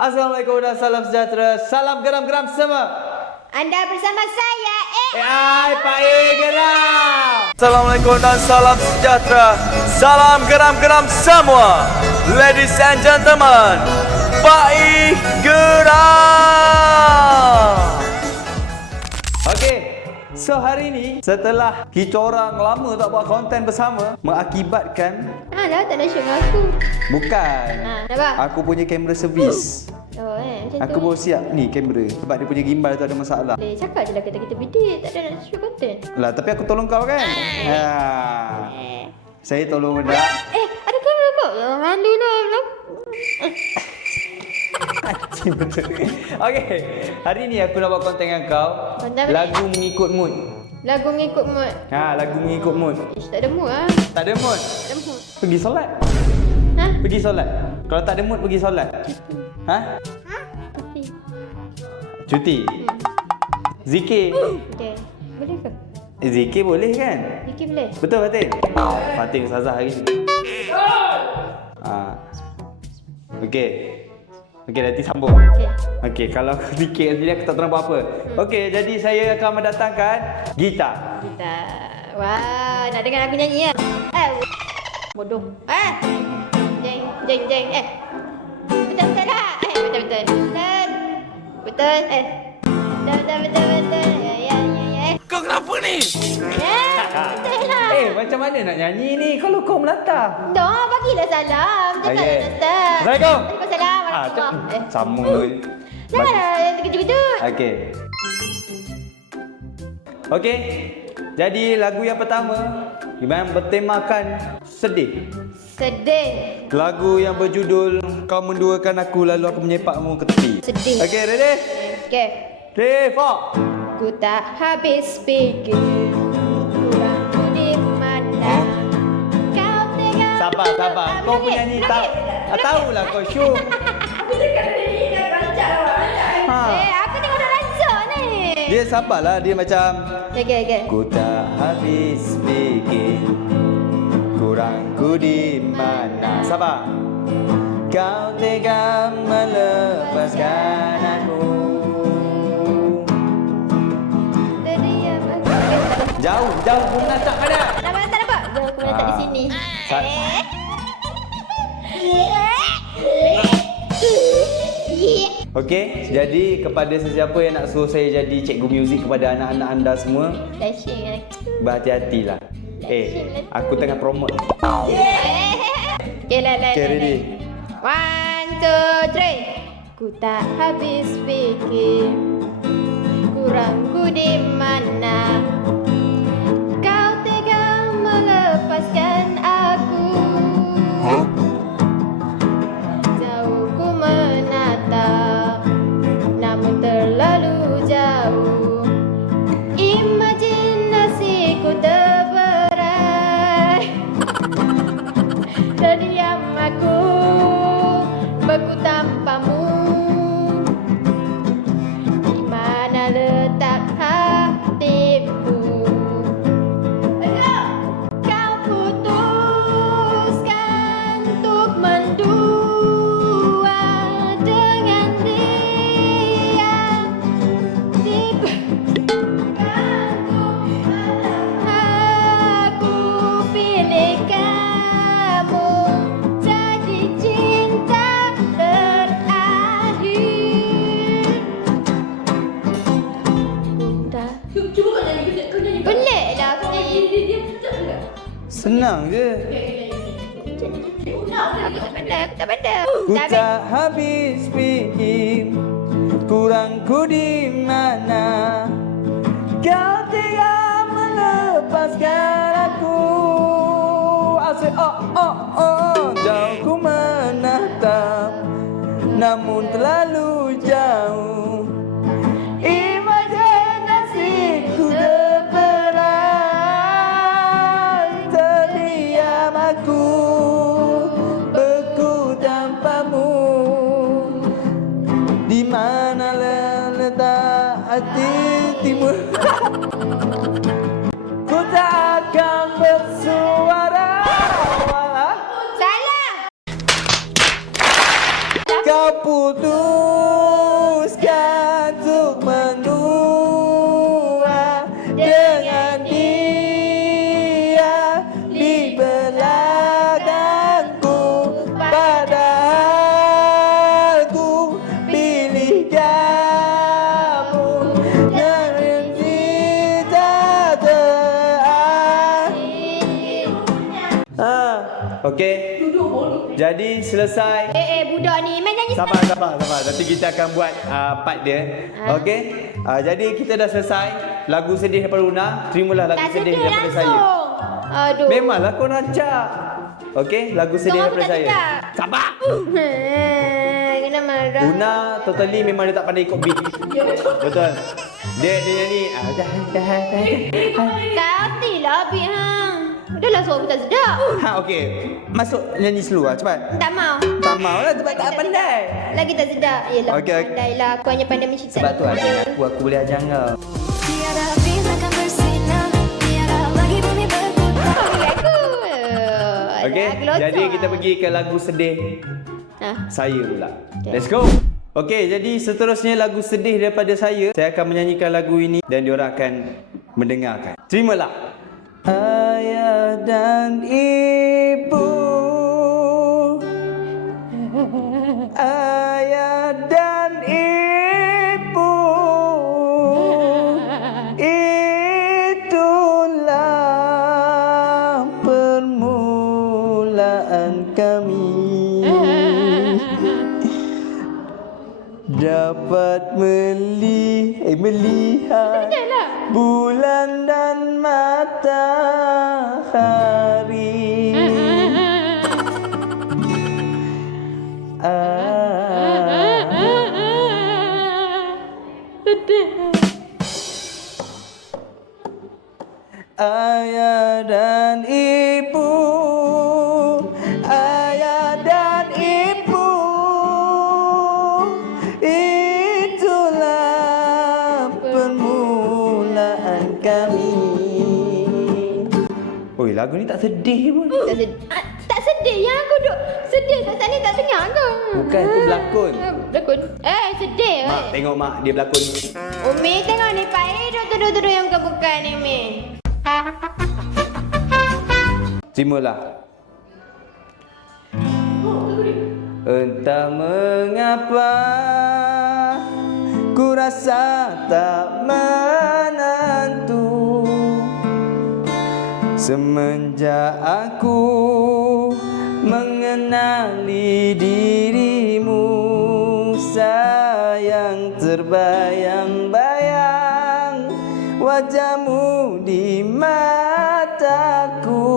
Assalamualaikum dan salam sejahtera. Salam geram-geram semua. Anda bersama saya, Pak Geram. Assalamualaikum dan salam sejahtera. Salam geram-geram semua. Ladies and gentlemen, Pak Geram. Okey. So hari ni setelah kita orang lama tak buat konten bersama, mengakibatkan dah tak nak shoot dengan aku. bukan. Kenapa? Aku punya kamera servis. Macam Aku tu. baru siap ni kamera sebab dia punya gimbal tu ada masalah. Boleh cakap je lah kita bedek, tak ada nak shoot konten. Lah tapi aku tolong kau kan. Saya tolong dah. Ada kamera kau? Ya, malu lah. Okey, hari ni aku nak buat konten dengan kau. Konten apa? Lagu mengikut mood. Lagu mengikut mood. Lagu mengikut mood. Tak ada mood lah. Tak ada mood. Tak ada mood. Pergi solat. Pergi solat. Kalau tak ada mood pergi solat. Tapi. Cuti. Zikir. Boleh. Boleh ke? Zikir boleh kan? Fikir boleh? Betul Fatin? Fatin Ustazah hari ni. Okey. Okey, nanti sambung. Okey, kalau aku fikir nanti aku tak tahu buat apa. Okey, jadi saya akan mendatangkan gitar. Kita. Wah, nak dengar aku nyanyi ya? Bodoh. Jeng, jeng, jeng. Betul-betul lah. Betul-betul. Betul. Betul-betul. Ya. Kau kenapa ni? Betul lah. Macam mana nak nyanyi ni kalau kau melata? Dah, bagilah salam. Cakap Okey. Ustaz. Assalamualaikum. Waalaikumsalam. Warahmatullahi. Sama. Janganlah terkejut-kejut. Okey. Okey. Jadi lagu yang pertama yang bertemakan sedih. Sedih. Lagu yang berjudul Kau Menduakan Aku Lalu Aku Menyepakmu ke Tepi. Sedih. Okey, ready? Okey. 3, 4. Ku tak habis fikir kurangku di mana. Kau tega. Sabar. Kau punya ni tak tahulah kau show. Aku cakap tadi dah rancak lah. Aku tengok dah rancak ni. Dia sabarlah, dia macam Okey. ku tak habis fikir kurangku di mana. Sabar. Kau tega melepaskan aku. Terdiam aku. Jauh aku menatap mana? Tak nampak. Aku letak di sini. Okey, jadi kepada sesiapa yang nak suruh saya jadi cikgu muzik kepada anak-anak anda semua, Dashing. berhati-hatilah. Aku tengah promote. Okay, ready? 1, 2, 3. Ku tak habis fikir kurangku di mana. Kau tega melepaskan aku. Jauh ku menatap, namun terlalu jauh. Imajinasiku terberai. Terdiam aku, beku tanpamu. Di mana letak hatimu? Kau putuskan untuk mendua dengan dia. Aku pilih kamu jadi cinta terakhir. Cuba kau nyanyi. Boleh lah aku nyanyi. Dia betul ke? Senang je. Aku tak pandai. Ku tak habis fikir kurangku di mana. Kau tega melepaskan aku. Asyik jauh ku menatap, namun terlalu jauh. Imajinasiku terberai. Terdiam aku, beku tanpamu. Di mana letak hati timur? Ku tak akan bersuara. Salah. Kau putus Okey. Duduk bodoh. Jadi selesai. Budak ni main nyanyi. Sabar. Nanti kita akan buat part dia. Okey. Jadi kita dah selesai. Lagu sedih daripada Una. Terimalah lagu Tak sedih sedih daripada saya. langsung. Aduh. Memanglah kau rancak. Okey, lagu sedih Kau aku daripada tak saya. sedap. Sabar. Kena marah. Una totally memang dia tak pandai ikut beat. Ya betul. Betul. Dia nyanyi. Tak hati lah Abi hang. Udahlah suara aku tak sedap. Okey. Masuk nyanyi slow lah, cepat. Tak mau. Tak mau lah sebab tak pandai. Lagi tak sedap. Yelah, Okey. pandai lah. Aku hanya pandai mencipta. Sebab tu aku boleh ajar kau. Tiada bintang bersinar, tiada lagi bumi berputar. Kau bagi aku. Okey. Lagu locok. Jadi kita pergi ke lagu sedih saya pula. Okay. Let's go. Okey, jadi seterusnya lagu sedih daripada saya. Saya akan menyanyikan lagu ini dan diorang akan mendengarkan. Terimalah. Ayah dan ibu, ayah dan ibu, itulah permulaan kami dapat melihat bulan dan matahari. Ayah dan ibu, ayah dan ibu, itulah permulaan kami. Oi, lagu ni tak sedih pun. Tak sedih yang aku duk sedih kat sana tak dengar ke? Bukan, tu berlakon. Berlakon. Sedih. Mak, tengok mak, dia berlakon. Umi tengok ni Pak duduk yang bukan-bukan ni Umi. Terimalah. Entah mengapa ku rasa tak menentu semenjak aku mengenali dirimu, sayang, terbayang-bayang wajahmu di mataku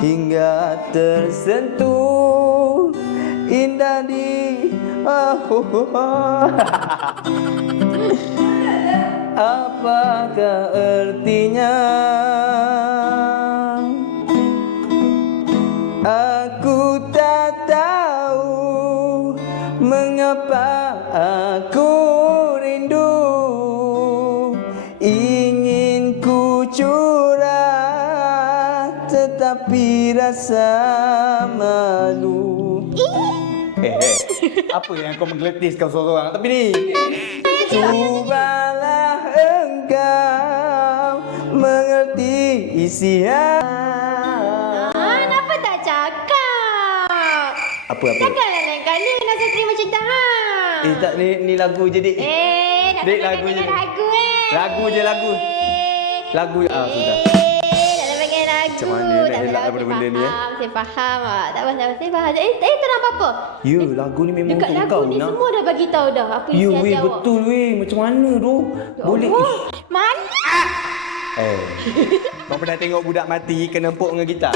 hingga tersentuh indah di apakah artinya aku tak tahu mengapa aku rindu ingin ku curah tetapi rasa malu. Apa yang kau menggeletis kau seorang tapi ni? Cubalah engkau mengerti isi Kenapa tak cakap? Apa? Cakaplah lain kali nak saya terima cerita hang. Tak, ni lagu je, Dik. Nak Dik, sampai lagu je. dengan lagu Lagu je, lagu. Lagu, sudah. Nak sampai dengan lagu. Macam mana nak elak daripada benda ni, Saya faham. Tak apa, saya faham. Tak nak apa-apa. Ya, lagu ni memang Dekat untuk lagu kau, ni nak. semua dah bagi tahu dah apa isi hati awak. Betul, Macam mana tu? Boleh. Oh, mana? Kau pernah tengok budak mati kena empuk dengan gitar?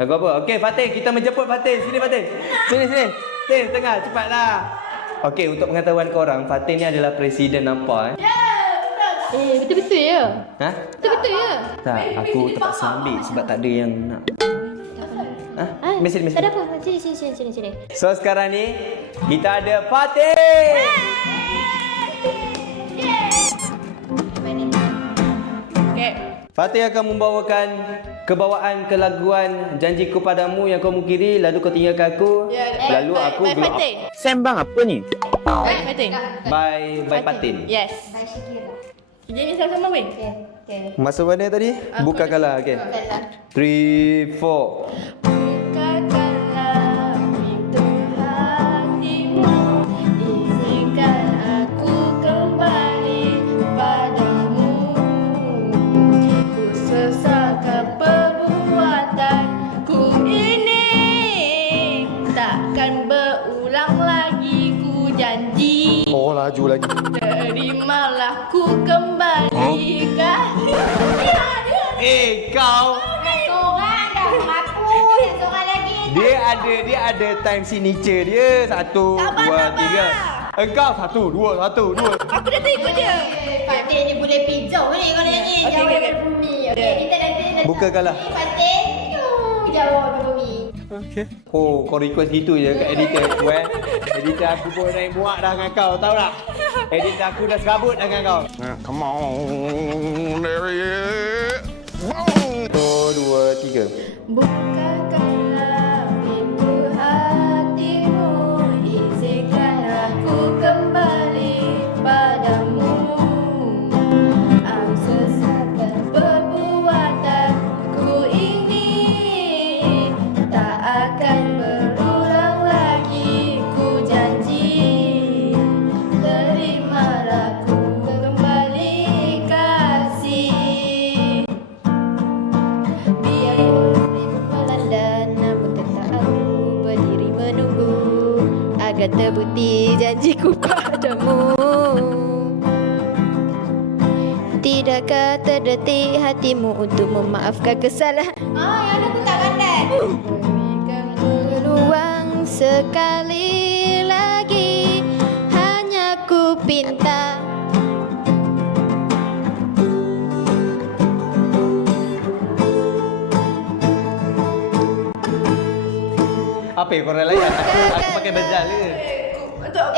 Lagu apa? Okey, Fatin, kita menjemput Fatin. Sini, Fatin. Sini. Fatin, tengah, cepatlah. Okey, untuk pengetahuan korang, Fatin ni adalah presiden nampak Betul-betul ya? Ha? Betul-betul ya? Tak, aku terpaksa ambil sebab tak ada yang nak. Mesin. Tak ada apa. Sini. So sekarang ni kita ada Fatin. Okay. Fatin akan membawakan kebawaan kelaguan Janjiku Padamu yang kau mungkiri, lalu kau tinggalkan aku, lalu aku glow up. Sembang apa ni? Fatin. By Fatin. Yes. Jadi sama-sama weh. Okay. Masa mana tadi? Bukakanlah. Okey. 3 4. Bukakanlah pintu hatimu, izinkan aku kembali padamu. Ku sesalkan perbuatan, ku baju lagi. Terimalah ku kembali Kau. Seorang dah aku. Yang seorang lagi. Dia ada time signature dia. 1, 2, 3. Engkau 1, 2, 1, 2. Aku dah ikut dia. Fatih ni boleh pijau ni kau ni. Okey, Jawab okey, dari bumi. Okey, kita nanti. Bukakanlah. Fatih. Jawab dari bumi. Okay. Oh, kau request gitu je kat editor aku Editor aku pun naik muak dah dengan kau, tahu tak? Editor aku dah serabut dah dengan kau. Come on, there he is. 1, 2, 3. Bukakanlah pintu hatimu, izinkan aku kembali padamu. Aku sesalkan perbuatanku ini, tak akan berulang lagi, ku janji. Terimalah ku kembali kasih. Biar melanda namun tetap aku berdiri menunggu, agar terbukti janjiku padamu. Tidakkah terdetik hatimu untuk memaafkan kesalahan? Yang aku tak pandai. Berikan peluang sekali lagi, hanya ku pinta. Apa yang korang layan? Aku pakai bedal je.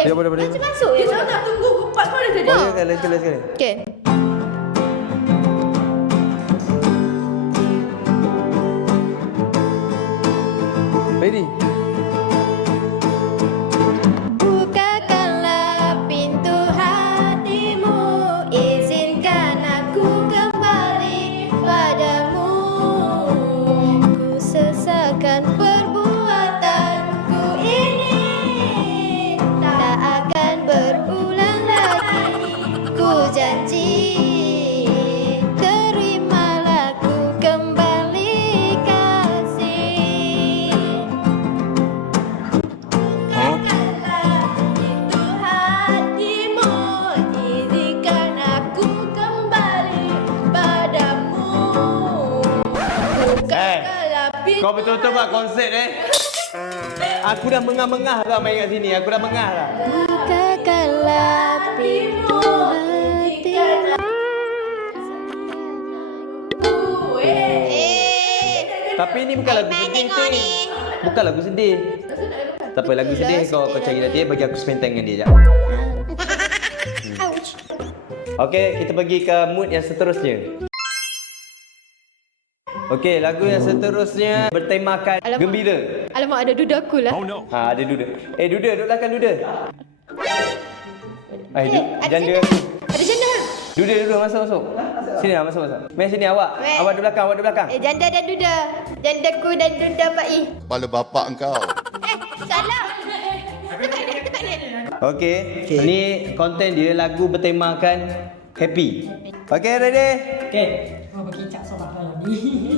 Ya, boleh. Macam masuk je. Kita nak tunggu part kau dah jadi. Oh, ya, lain sekali. Okay. Ready? Bukakanlah pintu hatimu, izinkan aku kembali padamu. Ku sesalkan perbuatanku ini, tak akan berulang lagi, ku janji. Terimalah ku kembali kasih. Bukakanlah pintu hatimu, izinkan aku kembali padamu. Bukakanlah pintu. Kau betul-betul buat konsert Aku dah mengah-mengah dah main kat sini. Aku dah mengah dah. Bukakanlah pintu hatimu. Tapi ni bukan lagu sedih ni. Bukan lagu sedih. Tak apa, lagu sedih kau cari nanti bagi aku spend time dengan dia jap. Okey, kita pergi ke mood yang seterusnya. Okey, lagu yang seterusnya bertemakan Alamak. gembira. Alamak, ada duda aku lah. Ha, ada duda. Duda, duduk belakang duda. Ada janda janda. aku. Ada janda. Duda, masuk. Sini lah, masuk. Mari sini awak. Weh. Awak duduk belakang, Janda dan duda. Jandaku dan duda Pak I. Kepala bapak engkau. Salah. Tepat dia. Okey. Ni konten dia lagu bertemakan happy. Okey, ready? Okey.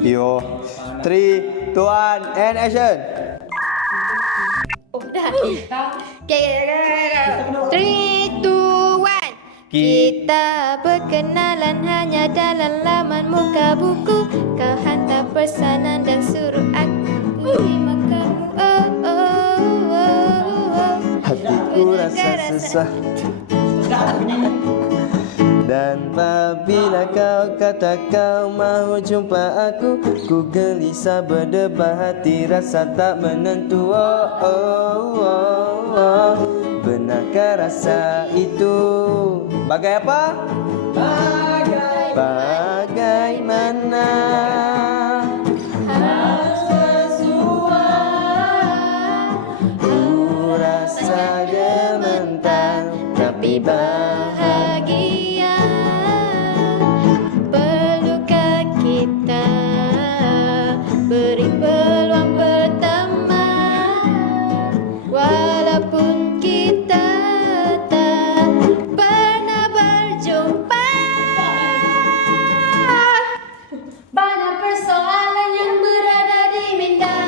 Yo. 3, 2, 1 and action. Oh, dah. Okay. 3, 2, 1. Kita berkenalan hanya dalam laman muka buku. Kau hantar pesanan dan suruh aku terima kamu. Hatiku rasa sesuatu. Dan apabila kau kata kau mahu jumpa aku, ku gelisah berdebar hati rasa tak menentu. Benarkah rasa itu? Bagai apa? Bagaimana? Ku rasa gementar tapi Bahagia. Perlukah kita beri peluang pertama, walaupun kita tak pernah berjumpa? Banyak persoalan yang berada di minda,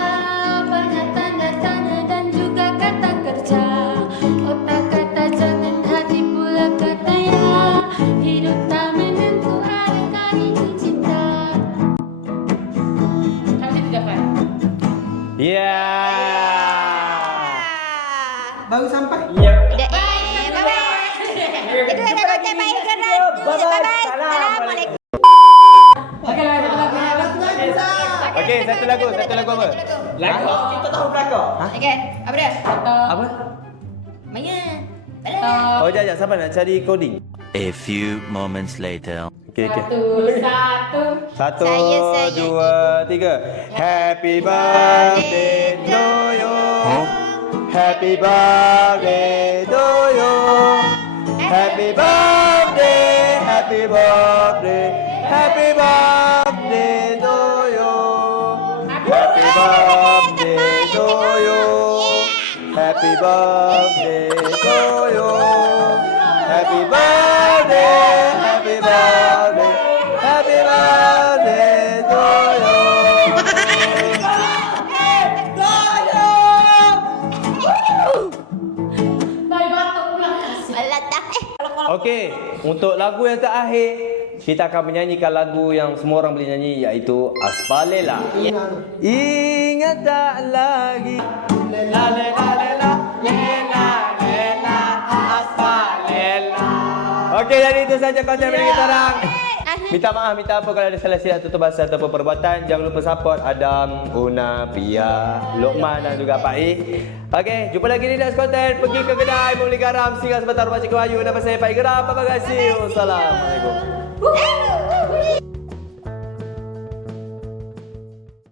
banyak tanda tanya dan juga kata kerja. Otak kata jangan, hati sampai. Bye-bye. Itu adalah konten Pak Geram. Bye-bye. Assalamualaikum. Okey, satu lagu apa? Lagu kita tahu belakang. Okey, apa dia? Apa? Maya. Oh, jap, siapa nak cari coding? A few moments later. Okey. Satu, Saya. dua, tiga. Happy birthday to you. Happy birthday to you. Happy birthday, happy birthday, happy birthday to you. Happy birthday to you. Happy birthday to you. Happy birthday, happy birthday, happy birthday to you. Alah tak. Okey, untuk lagu yang terakhir, kita akan menyanyikan lagu yang semua orang boleh nyanyi, iaitu Aspalela. Ingat tak lagi. La la la la la la la Aspalela. Okey, jadi itu saja konten dari kita orang. Minta maaf, minta apa kalau ada salah silap tutur bahasa ataupun perbuatan. Jangan lupa support Adam, Una, Pia, Lokman dan juga Pak I. Okey, jumpa lagi di next konten. Pergi ke kedai, membeli garam, singgah sebentar rumah Cikgu Ayu. Nama saya Pak I Geram. Terima kasih. Wassalamualaikum.